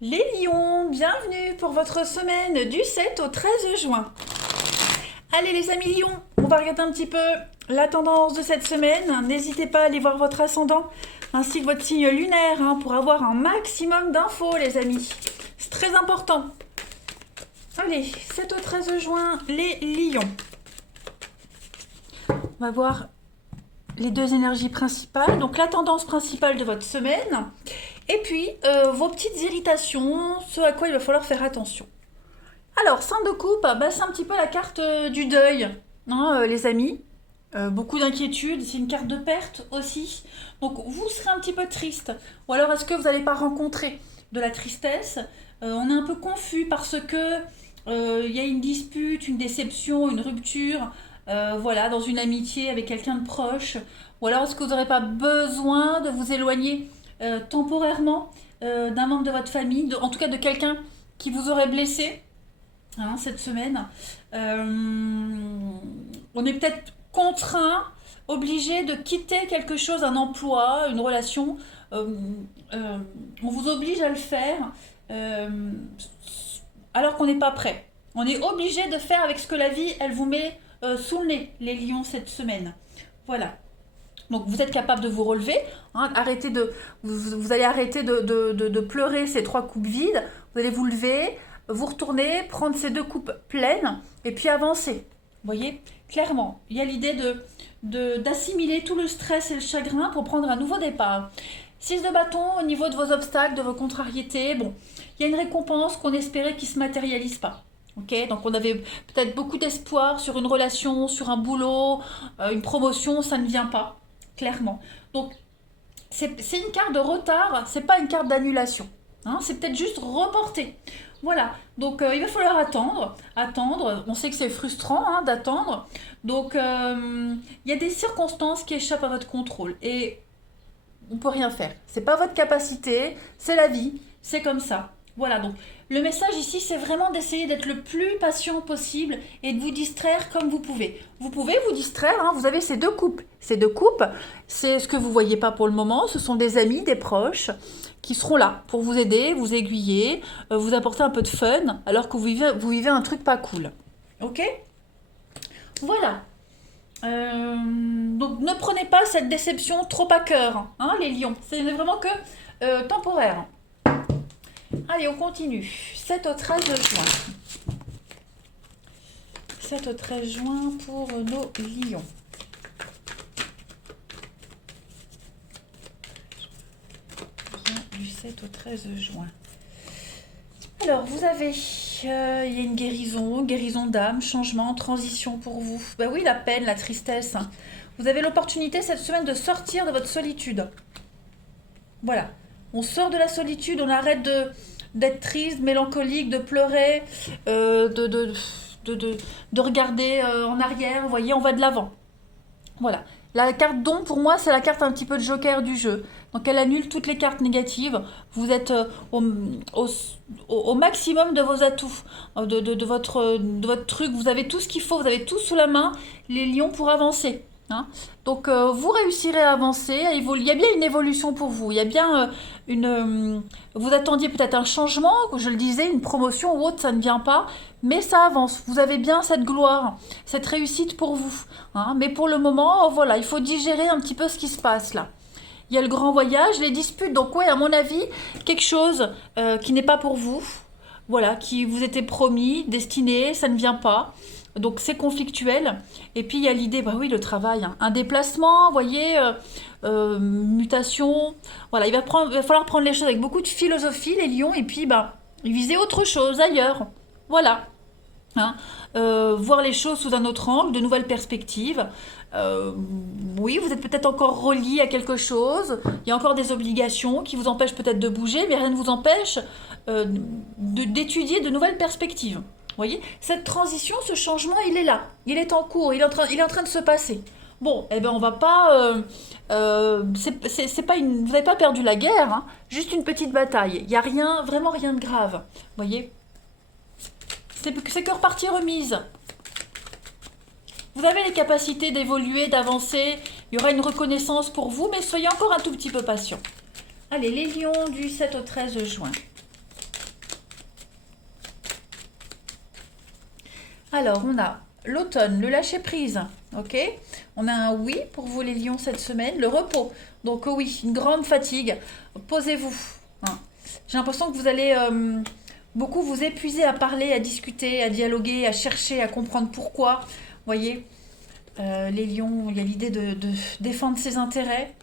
Les lions, bienvenue pour votre semaine du 7 au 13 juin. Allez les amis lions, on va regarder un petit peu la tendance de cette semaine. N'hésitez pas à aller voir votre ascendant ainsi que votre signe lunaire pour avoir un maximum d'infos les amis. C'est très important. Allez, 7 au 13 juin, les lions. On va voir les deux énergies principales, donc la tendance principale de votre semaine, et puis vos petites irritations, ce à quoi il va falloir faire attention. Alors, 5 de coupe, c'est un petit peu la carte du deuil, les amis. Beaucoup d'inquiétudes, c'est une carte de perte aussi. Donc, vous serez un petit peu triste. Ou alors, est-ce que vous n'allez pas rencontrer de la tristesse? On est un peu confus parce que il y a une dispute, une déception, une rupture, voilà, dans une amitié avec quelqu'un de proche. Ou alors, est-ce que vous n'aurez pas besoin de vous éloigner temporairement d'un membre de votre famille, en tout cas de quelqu'un qui vous aurait blessé cette semaine. On est peut-être contraint, obligé de quitter quelque chose, un emploi, une relation. Euh, on vous oblige à le faire euh, alors qu'on n'est pas prêt. On est obligé de faire avec ce que la vie, elle vous met sous le nez, les lions, cette semaine. Voilà. Donc vous êtes capable de vous relever, arrêtez vous allez arrêter de pleurer ces 3 coupes vides, vous allez vous lever, vous retourner, prendre ces 2 coupes pleines et puis avancer. Vous voyez, clairement, il y a l'idée d'assimiler tout le stress et le chagrin pour prendre un nouveau départ. 6 de bâton au niveau de vos obstacles, de vos contrariétés, bon, il y a une récompense qu'on espérait qui ne se matérialise pas. Ok, donc on avait peut-être beaucoup d'espoir sur une relation, sur un boulot, une promotion, ça ne vient pas, clairement. Donc c'est une carte de retard, c'est pas une carte d'annulation. C'est peut-être juste reporté. Voilà, donc il va falloir attendre. On sait que c'est frustrant d'attendre. Donc il y a des circonstances qui échappent à votre contrôle et on peut rien faire. C'est pas votre capacité, c'est la vie, c'est comme ça. Voilà, donc le message ici, c'est vraiment d'essayer d'être le plus patient possible et de vous distraire comme vous pouvez. Vous pouvez vous distraire, vous avez ces 2 coupes. Ces 2 coupes, c'est ce que vous voyez pas pour le moment, ce sont des amis, des proches qui seront là pour vous aider, vous aiguiller, vous apporter un peu de fun alors que vous vivez un truc pas cool. Ok? Voilà. Donc ne prenez pas cette déception trop à cœur, les lions. C'est vraiment que temporaire. Allez, on continue. 7 au 13 juin. 7 au 13 juin pour nos lions. Du 7 au 13 juin. Alors, vous avez, il y a une guérison d'âme, changement, transition pour vous. Bah oui, la peine, la tristesse. Vous avez l'opportunité cette semaine de sortir de votre solitude. Voilà. On sort de la solitude, on arrête d'être triste, mélancolique, de pleurer, de regarder en arrière. Vous voyez, on va de l'avant. Voilà. La carte don, pour moi, c'est la carte un petit peu de joker du jeu. Donc elle annule toutes les cartes négatives. Vous êtes au maximum de vos atouts, de votre truc. Vous avez tout ce qu'il faut, vous avez tout sous la main, les lions, pour avancer. Donc vous réussirez à avancer, à évoluer. Il y a bien une évolution pour vous. Il y a bien vous attendiez peut-être un changement, je le disais, une promotion ou autre, ça ne vient pas, mais ça avance. Vous avez bien cette gloire, cette réussite pour vous. Mais pour le moment, voilà, il faut digérer un petit peu ce qui se passe là. Il y a le grand voyage, les disputes. Donc ouais, à mon avis, quelque chose qui n'est pas pour vous. Voilà, qui vous était promis, destiné, ça ne vient pas. Donc c'est conflictuel. Et puis il y a l'idée, bah oui, le travail, un déplacement, vous voyez, mutation. Voilà, il va falloir prendre les choses avec beaucoup de philosophie, les lions, et puis viser autre chose ailleurs. Voilà. Hein. Voir les choses sous un autre angle, de nouvelles perspectives. Euh, oui, vous êtes peut-être encore relié à quelque chose, il y a encore des obligations qui vous empêchent peut-être de bouger, mais rien ne vous empêche d'étudier de nouvelles perspectives. Vous voyez, cette transition, ce changement, il est là, il est en cours, il est en train de se passer. Bon, eh ben on va pas, c'est pas vous n'avez pas perdu la guerre, juste une petite bataille. Il y a rien, vraiment rien de grave. Vous voyez, c'est que repartie remise. Vous avez les capacités d'évoluer, d'avancer. Il y aura une reconnaissance pour vous, mais soyez encore un tout petit peu patient. Allez, les lions du 7 au 13 juin. Alors, on a l'automne, le lâcher-prise, ok? On a un oui pour vous les lions cette semaine, le repos. Donc oui, une grande fatigue. Posez-vous, hein. J'ai l'impression que vous allez beaucoup vous épuiser à parler, à discuter, à dialoguer, à chercher, à comprendre pourquoi. Voyez, les lions, il y a l'idée de défendre ses intérêts.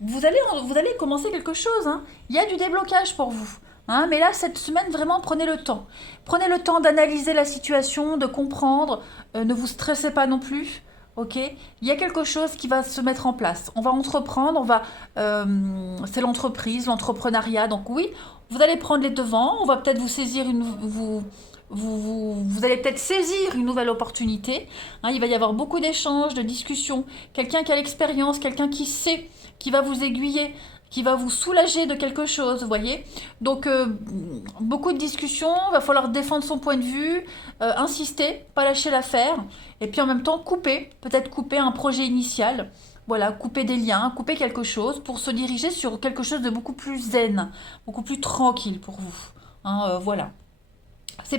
Vous allez commencer quelque chose, hein. Il y a du déblocage pour vous. Hein, mais là, cette semaine, vraiment, prenez le temps. Prenez le temps d'analyser la situation, de comprendre. Ne vous stressez pas non plus. Ok? Il y a quelque chose qui va se mettre en place. On va entreprendre, c'est l'entreprise, l'entrepreneuriat. Donc oui, vous allez prendre les devants. On va peut-être vous saisir vous allez peut-être saisir une nouvelle opportunité. Hein, il va y avoir beaucoup d'échanges, de discussions. Quelqu'un qui a l'expérience, quelqu'un qui sait, qui va vous aiguiller, qui va vous soulager de quelque chose, vous voyez. Donc, beaucoup de discussions, il va falloir défendre son point de vue, insister, pas lâcher l'affaire, et puis en même temps couper, peut-être couper un projet initial. Voilà, couper des liens, couper quelque chose pour se diriger sur quelque chose de beaucoup plus zen, beaucoup plus tranquille pour vous. Hein, voilà. Ce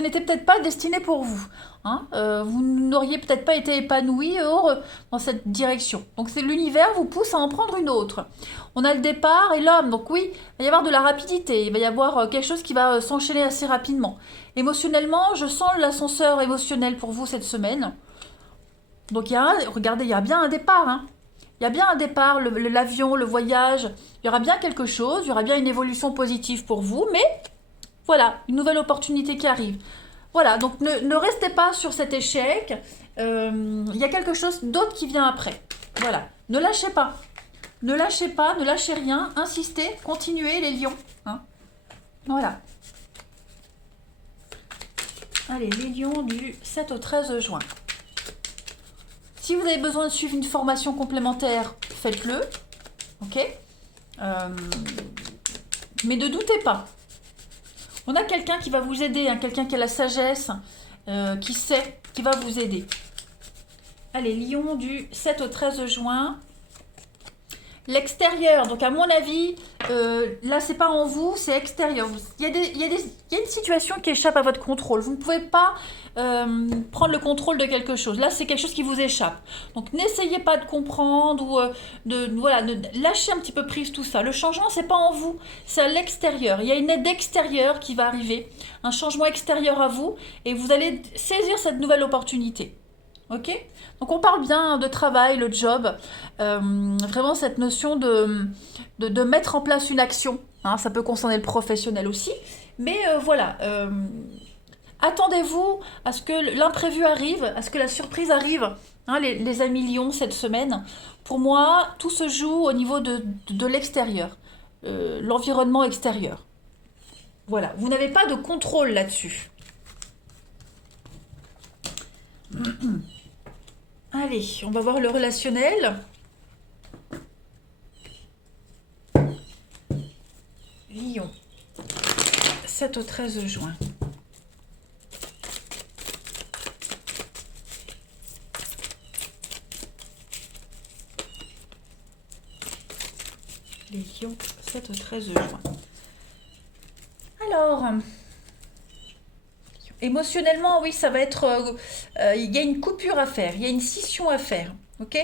n'était peut-être pas destiné pour vous. Hein. Vous n'auriez peut-être pas été épanoui et heureux dans cette direction. Donc c'est l'univers vous pousse à en prendre une autre. On a le départ et l'homme. Donc oui, il va y avoir de la rapidité. Il va y avoir quelque chose qui va s'enchaîner assez rapidement. Émotionnellement, je sens l'ascenseur émotionnel pour vous cette semaine. Donc regardez, il y a bien un départ. Hein. Il y a bien un départ, l'avion, le voyage. Il y aura bien quelque chose. Il y aura bien une évolution positive pour vous. Mais voilà, une nouvelle opportunité qui arrive. Voilà, donc ne restez pas sur cet échec. Il y a quelque chose d'autre qui vient après. Voilà, ne lâchez pas. Ne lâchez pas, ne lâchez rien. Insistez, continuez les lions. Hein. Voilà. Allez, les lions du 7 au 13 juin. Si vous avez besoin de suivre une formation complémentaire, faites-le. Ok. Mais ne doutez pas. On a quelqu'un qui va vous aider, hein, quelqu'un qui a la sagesse, qui sait, qui va vous aider. Allez, Lion du 7 au 13 juin. L'extérieur, donc à mon avis, là c'est pas en vous, c'est extérieur. Il y a une situation qui échappe à votre contrôle. Vous ne pouvez pas prendre le contrôle de quelque chose. Là c'est quelque chose qui vous échappe. Donc n'essayez pas de comprendre ou de lâcher un petit peu prise tout ça. Le changement c'est pas en vous, c'est à l'extérieur. Il y a une aide extérieure qui va arriver, un changement extérieur à vous et vous allez saisir cette nouvelle opportunité. Ok? Donc on parle bien de travail, le job, vraiment cette notion de mettre en place une action, hein, ça peut concerner le professionnel aussi, mais voilà, attendez-vous à ce que l'imprévu arrive, à ce que la surprise arrive, hein, les amis Lions cette semaine. Pour moi, tout se joue au niveau de l'extérieur, l'environnement extérieur. Voilà, vous n'avez pas de contrôle là-dessus. Allez, on va voir le relationnel. Lion, 7 au 13 juin. Les lions, 7 au 13 juin. Alors, émotionnellement, oui, ça va être... il y a une coupure à faire, il y a une scission à faire. Ok?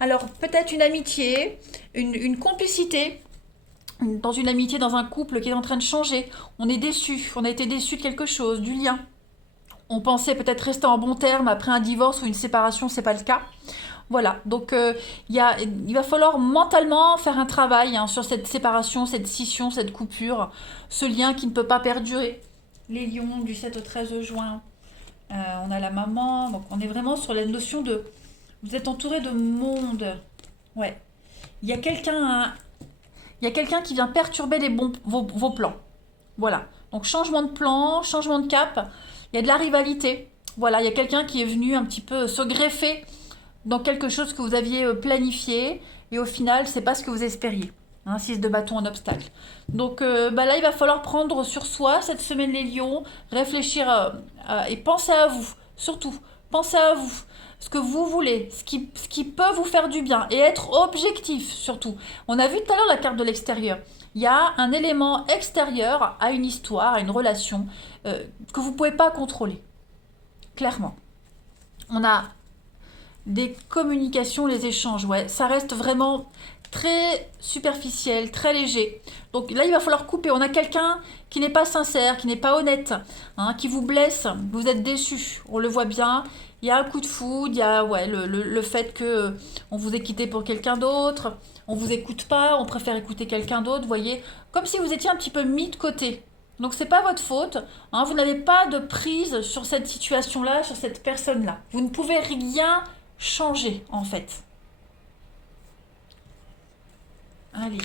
Alors, peut-être une amitié, une complicité, dans une amitié, dans un couple qui est en train de changer. On est déçu, on a été déçu de quelque chose, du lien. On pensait peut-être rester en bon terme après un divorce ou une séparation, c'est pas le cas. Voilà, donc il va falloir mentalement faire un travail, hein, sur cette séparation, cette scission, cette coupure, ce lien qui ne peut pas perdurer. Les lions du 7 au 13 juin, on a la maman, donc on est vraiment sur la notion de... Vous êtes entouré de monde. Ouais. Il y a quelqu'un hein, il y a quelqu'un qui vient perturber vos plans. Voilà. Donc changement de plan, changement de cap, il y a de la rivalité. Voilà, il y a quelqu'un qui est venu un petit peu se greffer dans quelque chose que vous aviez planifié et au final, c'est pas ce que vous espériez. Hein, 6 de bâton en obstacle. Donc là, il va falloir prendre sur soi cette semaine les lions, réfléchir et penser à vous. Surtout, pensez à vous. Ce que vous voulez, ce qui peut vous faire du bien et être objectif surtout. On a vu tout à l'heure la carte de l'extérieur. Il y a un élément extérieur à une histoire, à une relation que vous ne pouvez pas contrôler. clairement. On a des communications, les échanges, ouais, ça reste vraiment très superficiel, très léger. Donc là, il va falloir couper. On a quelqu'un qui n'est pas sincère, qui n'est pas honnête, hein, qui vous blesse, vous êtes déçu, on le voit bien. Il y a un coup de foudre, il y a ouais, le fait que on vous ait quitté pour quelqu'un d'autre, on vous écoute pas, on préfère écouter quelqu'un d'autre, vous voyez, comme si vous étiez un petit peu mis de côté. Donc c'est pas votre faute, hein, vous n'avez pas de prise sur cette situation-là, sur cette personne-là. Vous ne pouvez rien changer en fait. Allez,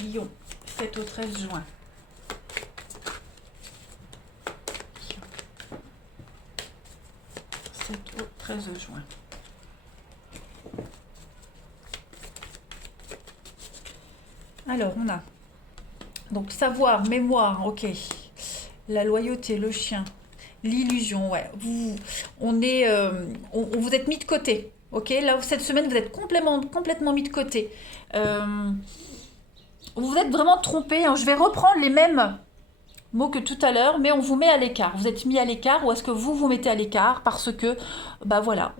Lion, 7 au 13 juin. 7 au 13 juin. Alors, on a donc savoir, mémoire, ok. La loyauté, le chien, l'illusion, ouais. Vous êtes mis de côté, ok. Là, cette semaine, vous êtes complètement mis de côté. Vous êtes vraiment trompé, hein. Je vais reprendre les mêmes mots que tout à l'heure, mais on vous met à l'écart. Vous êtes mis à l'écart ou est-ce que vous vous mettez à l'écart parce que, bah voilà,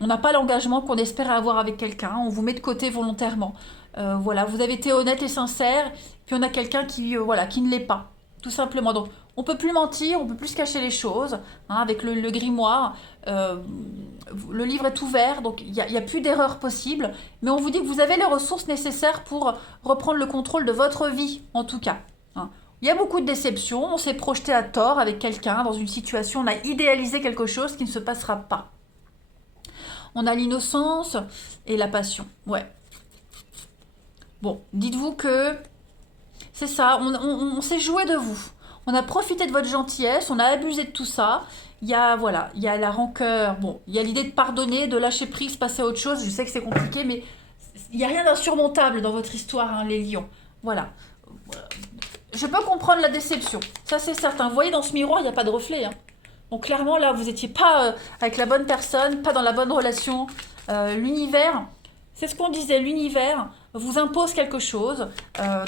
on n'a pas l'engagement qu'on espérait avoir avec quelqu'un, on vous met de côté volontairement. Voilà, vous avez été honnête et sincère, puis on a quelqu'un voilà, qui ne l'est pas, tout simplement. Donc, on peut plus mentir, on peut plus se cacher les choses, hein, avec le grimoire. Le livre est ouvert, donc il y a plus d'erreur possible, mais on vous dit que vous avez les ressources nécessaires pour reprendre le contrôle de votre vie, en tout cas. Hein. Il y a beaucoup de déceptions, on s'est projeté à tort avec quelqu'un dans une situation, on a idéalisé quelque chose qui ne se passera pas. On a l'innocence et la passion, ouais. Bon, dites-vous que c'est ça, on s'est joué de vous. On a profité de votre gentillesse, on a abusé de tout ça. Il y a, voilà, il y a la rancœur, bon, il y a l'idée de pardonner, de lâcher prise, passer à autre chose. Je sais que c'est compliqué, mais il n'y a rien d'insurmontable dans votre histoire, hein, les lions. Voilà. Je peux comprendre la déception, ça c'est certain. Vous voyez, dans ce miroir, il n'y a pas de reflet. Hein. Donc clairement, là, vous n'étiez pas avec la bonne personne, pas dans la bonne relation. L'univers, c'est ce qu'on disait, l'univers vous impose quelque chose,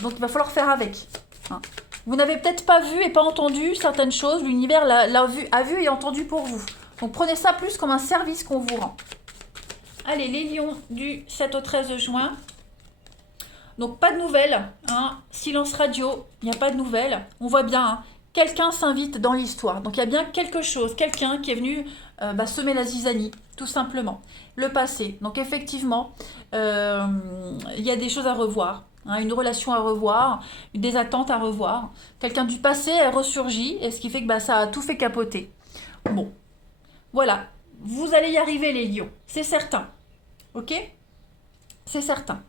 donc il va falloir faire avec. Hein. Vous n'avez peut-être pas vu et pas entendu certaines choses, l'univers a vu et entendu pour vous. Donc prenez ça plus comme un service qu'on vous rend. Allez, les lions du 7 au 13 juin. Donc pas de nouvelles, hein. Silence radio, il n'y a pas de nouvelles. On voit bien, hein. Quelqu'un s'invite dans l'histoire. Donc il y a bien quelque chose, quelqu'un qui est venu semer la zizanie, tout simplement. Le passé. Donc effectivement, il y a des choses à revoir. Hein, une relation à revoir, des attentes à revoir. Quelqu'un du passé est ressurgi, et ce qui fait que ça a tout fait capoter. Bon, voilà. Vous allez y arriver les lions, c'est certain. Ok ? C'est certain.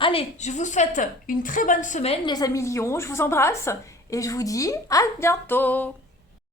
Allez, je vous souhaite une très bonne semaine les amis lions. Je vous embrasse et je vous dis à bientôt.